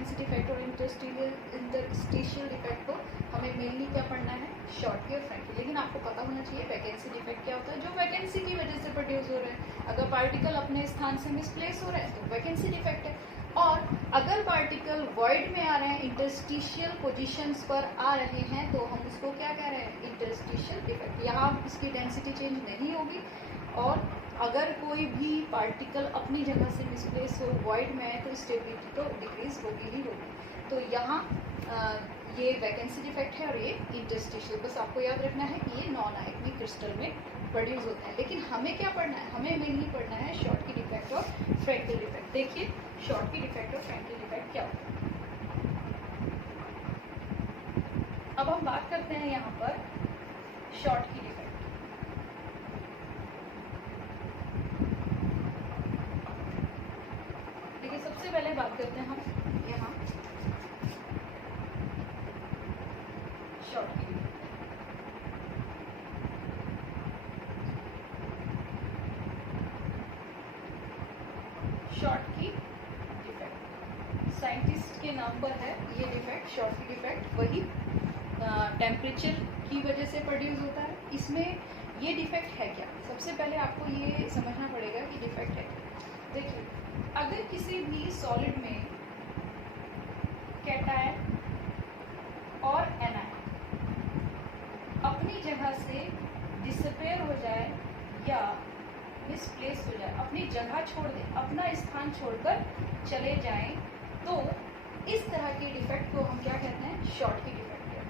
Vacancy defect और interstitial defect को हमें मेनली क्या पढ़ना है, शॉर्टकी और फ्रैंकी। लेकिन आपको पता होना चाहिए वैकेंसी डिफेक्ट क्या होता है, जो वैकेंसी की वजह से प्रोड्यूस हो रहे हैं। अगर पार्टिकल अपने स्थान से मिसप्लेस हो रहे हैं तो वैकेंसी डिफेक्ट है, और अगर पार्टिकल वॉइड में आ रहे हैं, इंटरस्टिशियल पोजीशंस पर आ रहे हैं, तो हम उसको क्या कह रहे हैं, इंटरस्टिशियल डिफेक्ट। यहाँ इसकी डेंसिटी चेंज नहीं होगी, और अगर कोई भी पार्टिकल अपनी जगह से मिसप्लेस हो, वॉइड में है, तो स्टेबिलिटी तो डिक्रीज होगी ही होगी। तो यहाँ ये वैकेंसी डिफेक्ट है और ये इंटरस्टिशियल। बस आपको याद रखना है कि ये नॉन आयनिक क्रिस्टल में प्रोड्यूस होता है। लेकिन हमें क्या पढ़ना है, हमें मेनली पढ़ना है शॉर्टकी डिफेक्ट और फ्रैंकल डिफेक्ट। देखिए शॉर्टकी डिफेक्ट और फ्रैंकल डिफेक्ट क्या होता है। अब हम बात करते हैं यहाँ पर शॉर्टकी डिफेक्ट। देखिए सबसे पहले बात करते हैं हम यहाँ Schottky defect. Schottky defect scientist के नाम पर है ये डिफेक्ट, शॉर्टकी डिफेक्ट। वही टेम्परेचर की वजह से प्रोड्यूस होता है। इसमें ये डिफेक्ट है क्या, सबसे पहले आपको ये समझना पड़ेगा कि डिफेक्ट है क्या। देखिए अगर किसी भी सॉलिड में कैटायन और एनायन अपनी जगह से डिसअपेयर हो जाए या मिसप्लेस हो जाए, अपनी जगह छोड़ दे, अपना स्थान छोड़कर चले जाएं, तो इस तरह के डिफेक्ट को हम क्या कहते हैं, शॉर्टकी डिफेक्ट कहते हैं।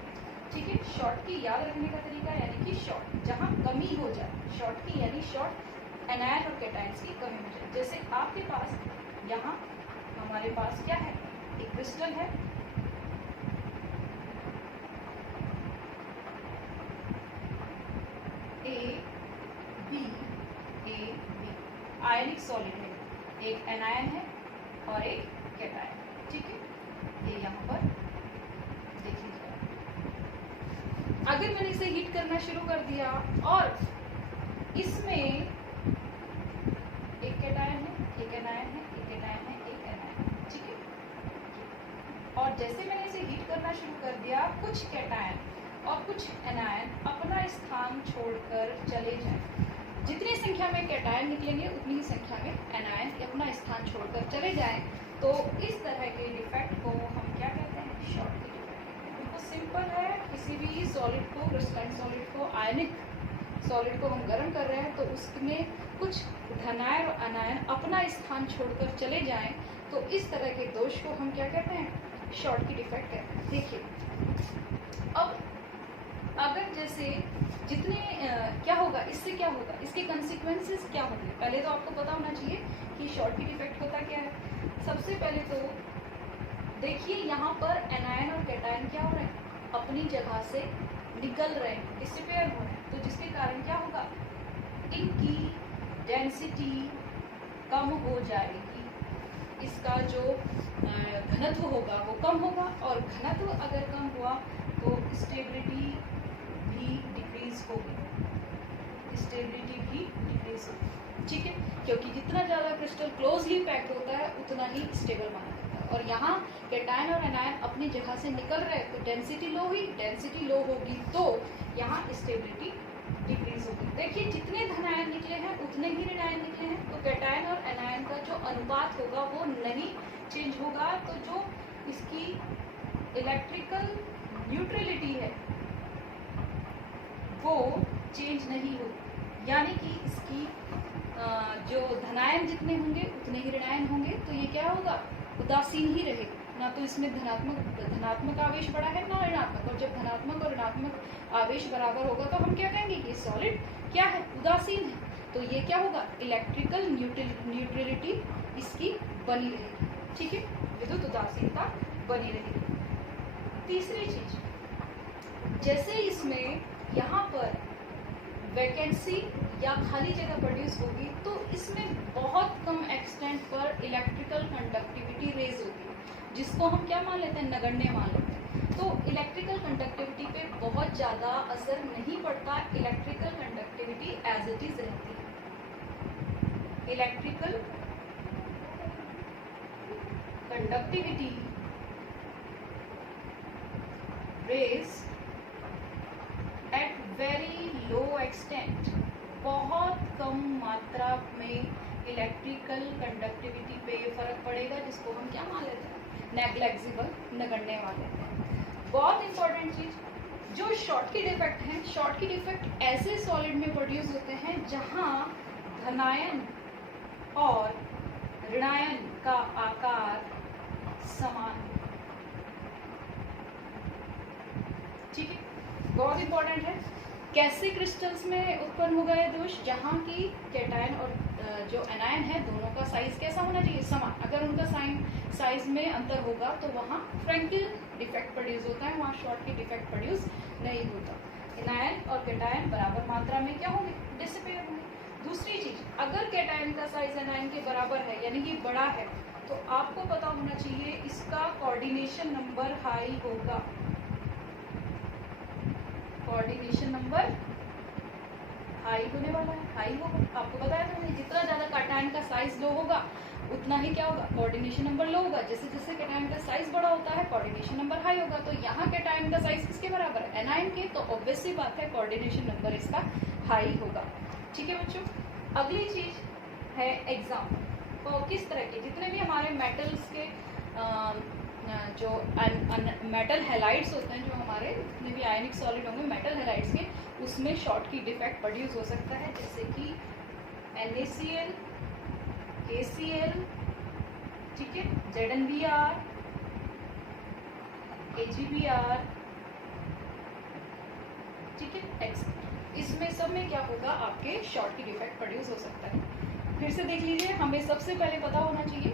ठीक है, शॉर्टकी याद रखने का तरीका यानी कि शॉर्ट जहां कमी हो जाए, शॉर्टकी यानी शॉर्ट एनायन और कैटायंस की कमी हो जाए। जैसे आपके पास यहाँ हमारे पास क्या है, एक क्रिस्टल है, ए बी आयनिक सॉलिड है, एक एनायन है और एक कैटायन। ठीक है, ये यहाँ पर देख लीजिए। अगर मैंने इसे हीट करना शुरू कर दिया और इसमें एक कैटायन है, एक एनायन है, एक कैटायन है, एक एनायन है। ठीक है, और जैसे मैंने इसे हीट करना शुरू कर दिया, कुछ कैटायन और कुछ एनायन अपना स्थान छोड़कर चले जाएं। जितनी संख्या में कैटायन निकलेंगे उतनी ही संख्या में एनायन अपना स्थान छोड़कर चले जाएं, तो इस तरह के डिफेक्ट को हम क्या कहते हैं, शॉर्टकी डिफेक्ट। बिल्कुल सिंपल है, किसी भी सॉलिड को, क्रिस्टलाइन सॉलिड को, आयनिक सॉलिड को हम गर्म कर रहे हैं, तो उसमें कुछ धनायन और अनायन अपना स्थान छोड़कर चले जाएं, तो इस तरह के दोष को हम क्या कहते हैं, शॉर्टकी डिफेक्ट कहते हैं। देखिए अब अगर जैसे जितने क्या होगा, इससे क्या होगा, इसके कंसिक्वेंसेस क्या होंगे। पहले तो आपको पता होना चाहिए कि शॉर्टकी डिफेक्ट होता क्या है। सबसे पहले तो देखिए यहाँ पर एनायन और कैटायन क्या हो रहे हैं, अपनी जगह से निकल रहे हैं, डिसअपेयर हो रहे हैं, तो जिसके कारण क्या होगा, इनकी डेंसिटी कम हो जाएगी, इसका जो घनत्व होगा वो कम होगा, और घनत्व अगर कम हुआ तो स्टेबिलिटी भी डिक्रीज होगी, स्टेबिलिटी भी डिक्रीज होगी। ठीक है, क्योंकि जितना ज़्यादा क्रिस्टल क्लोजली पैक्ड होता है उतना ही स्टेबल माना जाता है। और यहाँ कैटायन और एनायन अपनी जगह से निकल रहे हैं, तो डेंसिटी लो हुई, डेंसिटी लो होगी तो यहाँ स्टेबिलिटी डिक्रीज होगी। देखिए जितने धनायन निकले हैं उतने ही ऋणायन निकले हैं, तो कैटायन और एनायन का जो अनुपात होगा वो नहीं चेंज होगा, तो जो इसकी इलेक्ट्रिकल न्यूट्रलिटी है वो चेंज नहीं होगी, यानी कि इसकी जो धनायन जितने होंगे उतने ही ऋणायन होंगे, तो ये क्या होगा, उदासीन ही रहेगा, ना तो इसमें धनात्मक आवेश बढ़ा है ना ऋणात्मक। और जब धनात्मक और ऋणात्मक आवेश बराबर होगा तो हम क्या कहेंगे कि सॉलिड क्या है, उदासीन है। तो ये क्या होगा, इलेक्ट्रिकल न्यूट्रलिटी इसकी बनी रहेगी। ठीक है, विद्युत उदासीनता बनी रहेगी। तीसरी चीज, जैसे इसमें यहाँ पर वैकेंसी या खाली जगह प्रोड्यूस होगी, तो इसमें बहुत कम एक्सटेंट पर इलेक्ट्रिकल कंडक्टिविटी रेज होगी, जिसको हम क्या मान लेते हैं, नगण्य मान लेते हैं। तो इलेक्ट्रिकल कंडक्टिविटी पे बहुत ज़्यादा असर नहीं पड़ता, electrical conductivity as it is रहती है। Electrical conductivity raise at very low extent, बहुत कम मात्रा में इलेक्ट्रिकल कंडक्टिविटी पे फर्क पड़ेगा, जिसको हम क्या मान लेते हैं, नेग्लेक्जिबल, नगण्य मान लेते हैं। बहुत इंपॉर्टेंट चीज, जो शॉटकी डिफेक्ट हैं, शॉटकी डिफेक्ट ऐसे सॉलिड में प्रोड्यूस होते हैं जहां धनायन और ऋणायन का आकार समान हो। ठीक है, बहुत इंपॉर्टेंट है। कैसे क्रिस्टल्स में उत्पन्न होगा ये दोष, जहाँ की कैटायन और जो एनायन है दोनों का साइज कैसा होना चाहिए, समान। अगर उनका साइज में अंतर होगा तो वहाँ फ्रैंकल डिफेक्ट प्रोड्यूस होता है, वहाँ शॉटकी डिफेक्ट प्रोड्यूस नहीं होता। एनायन और कैटायन बराबर मात्रा में क्या होंगे, डिसिपेयर होंगे। दूसरी चीज, अगर कैटायन का साइज एनायन के बराबर है यानी कि बड़ा है, तो आपको पता होना चाहिए इसका कोऑर्डिनेशन नंबर हाई होगा। कोऑर्डिनेशन नंबर हाई होने वाला है, हाई होगा। आपको पता है तो जितना ज्यादा कैटायन का साइज लो होगा उतना ही क्या होगा, कोऑर्डिनेशन नंबर लो होगा। जैसे जैसे कैटायन का साइज बड़ा होता है कोऑर्डिनेशन नंबर हाई होगा। तो यहाँ कैटायन का साइज किसके बराबर है, एनायन के, तो ऑब्वियस सी बात है कोऑर्डिनेशन नंबर इसका हाई होगा। ठीक है बच्चों, अगली चीज है एग्जाम्पल। तो किस तरह के, जितने भी हमारे मेटल्स के जो मेटल हैलाइड्स होते हैं, जो हमारे जितने भी आयनिक सॉलिड होंगे मेटल हैलाइड्स के, उसमें शॉटकी डिफेक्ट प्रोड्यूस हो सकता है, जैसे कि NaCl, KCl, ठीक है, ZnBr, AgBr, ठीक है, X। इसमें सब में क्या होगा, आपके शॉटकी डिफेक्ट प्रोड्यूस हो सकता है। फिर से देख लीजिए, हमें सबसे पहले पता होना चाहिए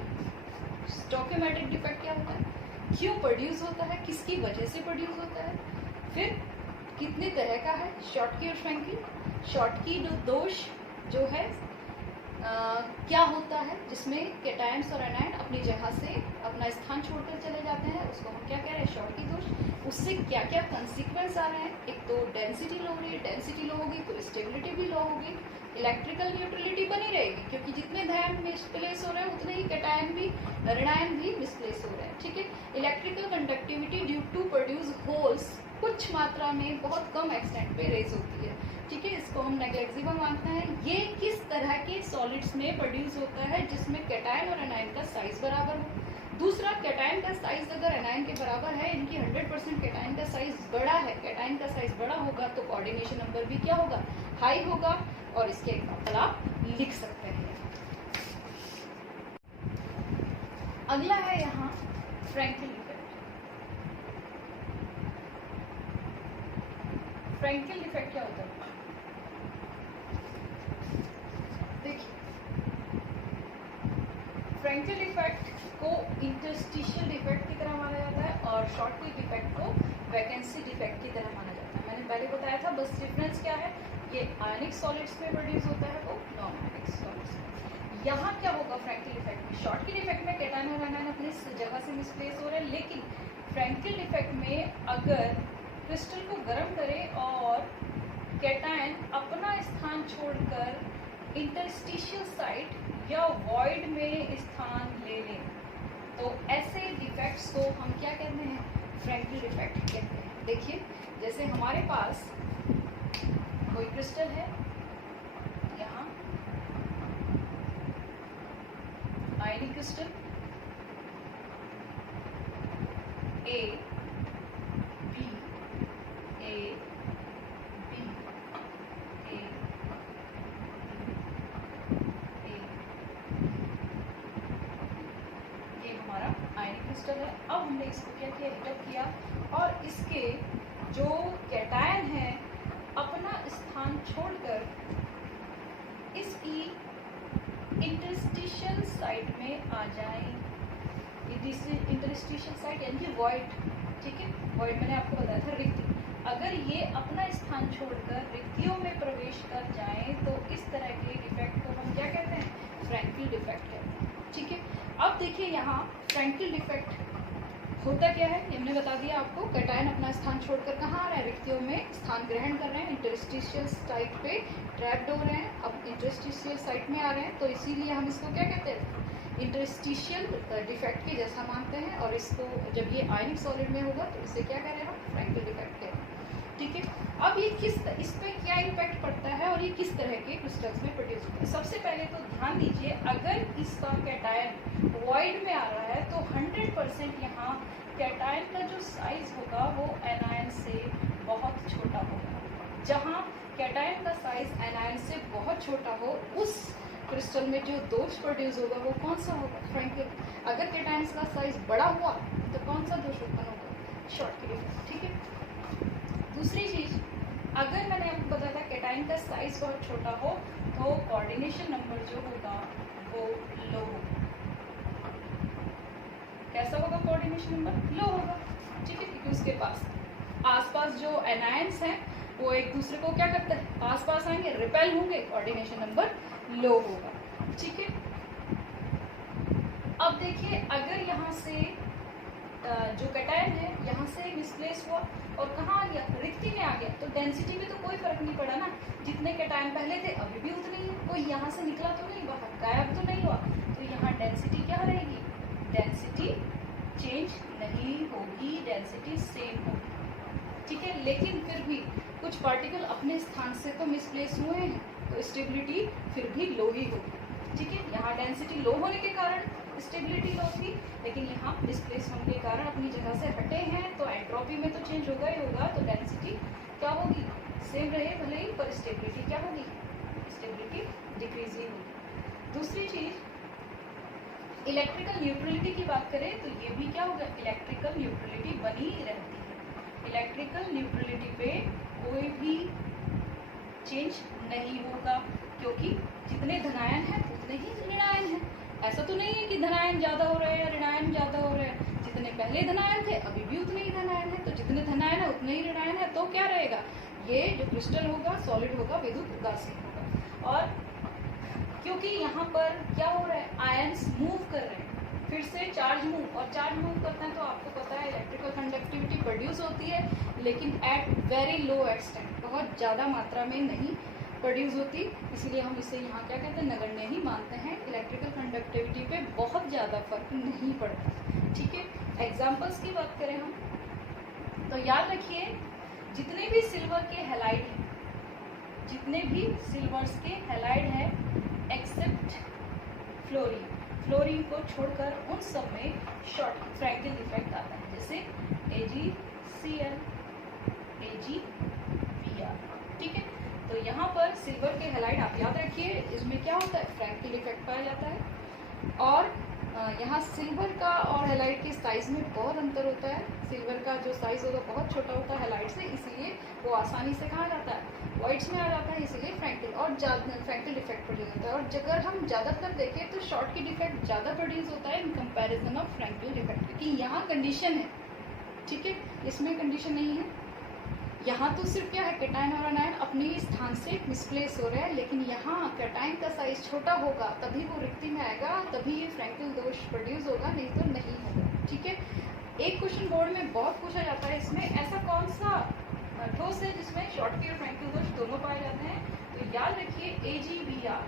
स्टोइकोमेट्रिक डिफेक्ट क्या होता है, क्यों प्रोड्यूस होता है, किसकी वजह से प्रोड्यूस होता है, फिर कितने तरह का है, शॉटकी और फ्रैंकली। शॉटकी दोष जो है क्या होता है, जिसमें कैटायंस और एनायन अपनी जगह से अपना स्थान छोड़कर चले जाते हैं, उसको हम क्या कह रहे हैं, शॉटकी दोष। उससे क्या क्या कंसिक्वेंस आ रहे हैं, एक तो डेंसिटी लो हो रही है, डेंसिटी लो होगी तो स्टेबिलिटी भी लो होगी, इलेक्ट्रिकल न्यूट्रलिटी बनी रहेगी, क्योंकि जितने धायन मिसप्लेस हो रहे हैं उतने ही कैटायन भी, ऋणायन भी मिसप्लेस हो रहे हैं। ठीक है, electrical conductivity due to produce holes कुछ मात्रा में बहुत कम एक्सटेंट पे रेज होती है। ठीक है, इसको हम नेग्लेक्जिबल मानते हैं। ये किस तरह के सॉलिड्स में प्रोड्यूस होता है, जिसमें कैटायन और एनायन का साइज बराबर हो। दूसरा, कैटायन का साइज अगर एनायन के बराबर है, इनकी 100% कैटायन का साइज बड़ा है, कैटायन का साइज बड़ा होगा तो कोऑर्डिनेशन नंबर भी क्या होगा, हाई होगा, और इसके एग्जाम्पल आप लिख सकते हैं। अगला है यहाँ फ्रैंकल इफेक्ट। फ्रैंकल इफेक्ट क्या होता है, देखिए, फ्रैंकल इफेक्ट को इंटरस्टिशियल डिफेक्ट की तरह माना जाता है और शॉटकी डिफेक्ट को वैकेंसी डिफेक्ट की तरह माना जाता है। मैंने पहले बताया था, बस डिफरेंस क्या है, ये आयनिक सॉलिड्स में प्रोड्यूस होता है, वो नॉन आयनिक सॉलिड्स में। यहाँ क्या होगा फ्रैंकल इफेक्ट में, शॉटकी डिफेक्ट में कैटायन और एनायन अपनी जगह से मिसप्लेस हो रहे हैं, लेकिन फ्रैंकल डिफेक्ट में अगर क्रिस्टल को गर्म करें और कैटायन अपना स्थान छोड़कर इंटरस्टिशियल साइट या वॉइड में स्थान ले लें, तो ऐसे डिफेक्ट्स को हम क्या कहते हैं, फ्रैंकल डिफेक्ट कहते हैं। देखिए, जैसे हमारे पास कोई क्रिस्टल है, यहाँ आयनिक crystal A, B, A, B, A, A, ये हमारा आयनिक क्रिस्टल है। अब हमने इसको क्या किया, हीटअप किया, और इसके जो कैटायन है अपना स्थान छोड़कर इसकी इंटरस्टिशियल साइट में आ जाए। इंटरस्टिशियल साइट यानी कि वॉइड, ठीक है, वॉइड मैंने आपको बताया था रिक्ति। अगर ये अपना स्थान छोड़कर रिक्तियों में प्रवेश कर जाएं तो इस तरह के डिफेक्ट को हम क्या कहते हैं, फ्रैंकल डिफेक्ट कहते हैं। ठीक है, अब देखिए यहाँ फ्रैंकल डिफेक्ट होता क्या है, हमने बता दिया आपको, कैटायन अपना स्थान छोड़कर कहाँ आ रहे हैं, रिक्तियों में स्थान ग्रहण कर रहे हैं, इंटरस्टिशियल साइट पे ट्रैप्ड हो रहे हैं, अब इंटरस्टिशियल साइट में आ रहे हैं, तो इसीलिए हम इसको क्या कहते हैं, इंटरस्टिशियल डिफेक्ट के जैसा मानते हैं, और इसको जब ये आयनिक सॉलिड में होगा तो इसे क्या कह रहे हैं हम, फ्रैंकल डिफेक्ट कह रहे हैं। ठीक है, अब ये इस पे क्या इम्पैक्ट पड़ता है और ये किस तरह के क्रिस्टल्स में प्रोड्यूस होता है। सबसे पहले तो ध्यान दीजिए, अगर इसका कैटायन वॉइड में आ रहा है तो 100% यहाँ कैटायन का जो साइज होगा वो एनायन से बहुत छोटा होगा। जहाँ कैटायन का साइज एनायन से बहुत छोटा हो, उस क्रिस्टल में जो दोष प्रोड्यूस होगा वो कौन सा होगा, फ्रैंकल। अगर कैटायन का साइज बड़ा हुआ तो कौन सा दोष उत्पन्न होगा, शॉर्ट की डिफेक्ट। ठीक है, दूसरी चीज, अगर मैंने आपको बताया था कैटायन का साइज बहुत छोटा हो तो कोऑर्डिनेशन नंबर जो होगा वो लो होगा। कैसा होगा कोऑर्डिनेशन नंबर, लो होगा। ठीक है, क्योंकि उसके पास आसपास जो एनायंस हैं वो एक दूसरे को क्या करते हैं, आसपास आएंगे, रिपेल होंगे, कोऑर्डिनेशन नंबर लो होगा। ठीक है, अब देखिए, अगर यहाँ से जो कैटायन है यहाँ से मिसप्लेस हुआ और कहाँ आ गया, रिक्ति में आ गया, तो डेंसिटी में तो कोई फर्क नहीं पड़ा ना। जितने कैटायन पहले थे अभी भी उतने ही, कोई यहाँ से निकला तो नहीं, बाहर गायब तो नहीं हुआ, तो यहाँ डेंसिटी क्या रहेगी, डेंसिटी चेंज नहीं होगी, डेंसिटी सेम होगी। ठीक है, लेकिन फिर भी कुछ पार्टिकल अपने स्थान से तो मिसप्लेस हुए हैं, तो स्टेबिलिटी फिर भी लो ही होगी। ठीक है, यहाँ डेंसिटी लो होने के कारण स्टेबिलिटी लो थी, लेकिन यहाँ डिस्प्लेस होने के कारण अपनी जगह से हटे हैं, तो एंट्रोपी में तो चेंज होगा ही होगा, तो डेंसिटी क्या होगी, सेम रहे भले ही, पर स्टेबिलिटी क्या होगी, स्टेबिलिटी डिक्रीज ही होगी। दूसरी चीज, इलेक्ट्रिकल न्यूट्रलिटी की बात करें तो ये भी क्या होगा, इलेक्ट्रिकल न्यूट्रलिटी बनी रहती है। इलेक्ट्रिकल न्यूट्रलिटी पे कोई भी चेंज नहीं होगा, क्योंकि जितने धनायन है उतने ही ऋणायन है। ऐसा तो नहीं है कि धनायन ज्यादा हो रहे हैं या ऋणायन ज्यादा हो रहे हैं, जितने पहले धनायन थे अभी भी उतने ही धनायन है, तो जितने धनायन है उतने ही ऋणायन है, तो क्या रहेगा, ये जो क्रिस्टल होगा सॉलिड होगा, विद्युत उदासीन होगा। और क्योंकि यहाँ पर क्या हो रहा है, आयंस मूव कर रहे हैं, फिर से चार्ज मूव, और चार्ज मूव करता है तो आपको पता है इलेक्ट्रिकल कंडक्टिविटी प्रोड्यूस होती है, लेकिन एट वेरी लो एक्सटेंट, बहुत ज़्यादा मात्रा में नहीं प्रोड्यूस होती, इसलिए हम इसे यहाँ क्या कहते हैं, नगण्य ही मानते हैं। इलेक्ट्रिकल कंडक्टिविटी पे बहुत ज़्यादा फर्क नहीं पड़ता। ठीक है, एग्जाम्पल्स की बात करें हम तो याद रखिए, जितने भी सिल्वर के हैलाइड हैं, जितने भी सिल्वर्स के हैलाइड है एक्सेप्ट फ्लोरीन, फ्लोरीन को छोड़कर उन सब में शॉर्ट फ्रैंकल इफेक्ट आता है, जैसे AgCl, AgBr। ठीक है, तो यहाँ पर सिल्वर के हैलाइड आप याद रखिए, इसमें क्या होता है, फ्रैंकल इफेक्ट पाया जाता है। और यहाँ सिल्वर का और हैलाइड के साइज में बहुत अंतर होता है। सिल्वर का जो साइज होगा बहुत छोटा होता है हैलाइड से, इसलिए वो आसानी से कहाँ जाता है, वाइट्स में आ जाता है, इसीलिए फ्रैंकल और फ्रैंकल इफेक्ट प्रोड्यूस होता है। और अगर हम ज़्यादातर देखें तो शॉर्ट की डिफेक्ट ज़्यादा प्रोड्यूस होता है in comparison of Frenkel defect, क्योंकि यहाँ कंडीशन है। ठीक है, इसमें कंडीशन नहीं है, यहाँ तो सिर्फ क्या है, कैटायन और एनायन अपने ही स्थान से मिसप्लेस हो रहे हैं, लेकिन यहाँ कैटायन का साइज छोटा होगा तभी वो रिक्ति में आएगा, तभी ये फ्रैंकल दोष प्रोड्यूस होगा, नहीं तो नहीं होगा। ठीक है, एक क्वेश्चन बोर्ड में बहुत पूछा जाता है, इसमें ऐसा कौन सा ठोस है जिसमें शॉर्ट की और फ्रैंकल दोष दोनों पाए जाते हैं, तो याद रखिए AgBr,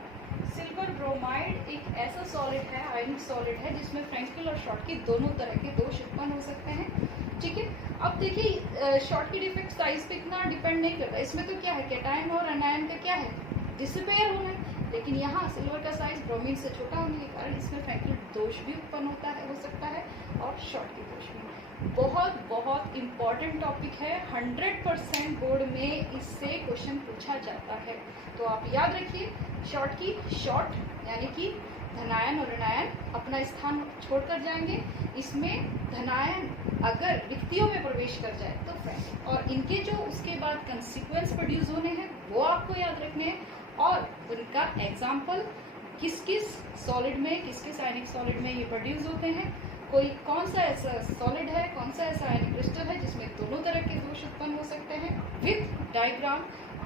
सिल्वर ब्रोमाइड एक ऐसा सॉलिड है, आयनिक सॉलिड है, जिसमें फ्रैंकल और शॉर्ट की दोनों तरह के दोष उत्पन्न हो सकते हैं। ठीक है, अब देखिए शॉर्ट की डिफेक्ट साइज पे इतना डिपेंड नहीं करता, इसमें तो क्या है, कैटायन और एनायन का क्या है, डिसअपेयर होना है, लेकिन यहाँ सिल्वर का साइज ब्रोमीन से छोटा होने के कारण इसमें फ्रैंकल दोष भी उत्पन्न होता है, हो सकता है, और शॉर्ट की दोष भी। बहुत बहुत इम्पॉर्टेंट टॉपिक है, 100% बोर्ड में इससे क्वेश्चन पूछा जाता है, तो आप याद रखिए, शॉर्ट की शॉर्ट यानी कि धनायन और ऋणायन अपना स्थान छोड़कर जाएंगे, इसमें धनायन अगर रिक्तियों में प्रवेश कर जाए तो फ्रैंकल, और इनके जो उसके बाद कंसिक्वेंस प्रोड्यूस होने हैं वो आपको याद रखने हैं, और उनका एग्जाम्पल किस किस सॉलिड में, किस किस आयनिक सॉलिड में ये प्रोड्यूस होते हैं, कोई कौन सा ऐसा सॉलिड है, कौन सा ऐसा आयनिक क्रिस्टल है जिसमें दोनों तरह के दोष उत्पन्न हो सकते हैं, विद डायग्राम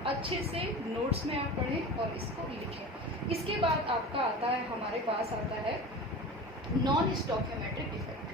अच्छे से नोट्स में आप पढ़ें और इसको लिखें। इसके बाद आपका आता है, हमारे पास आता है नॉन स्टोकियोमेट्रिक इफेक्ट।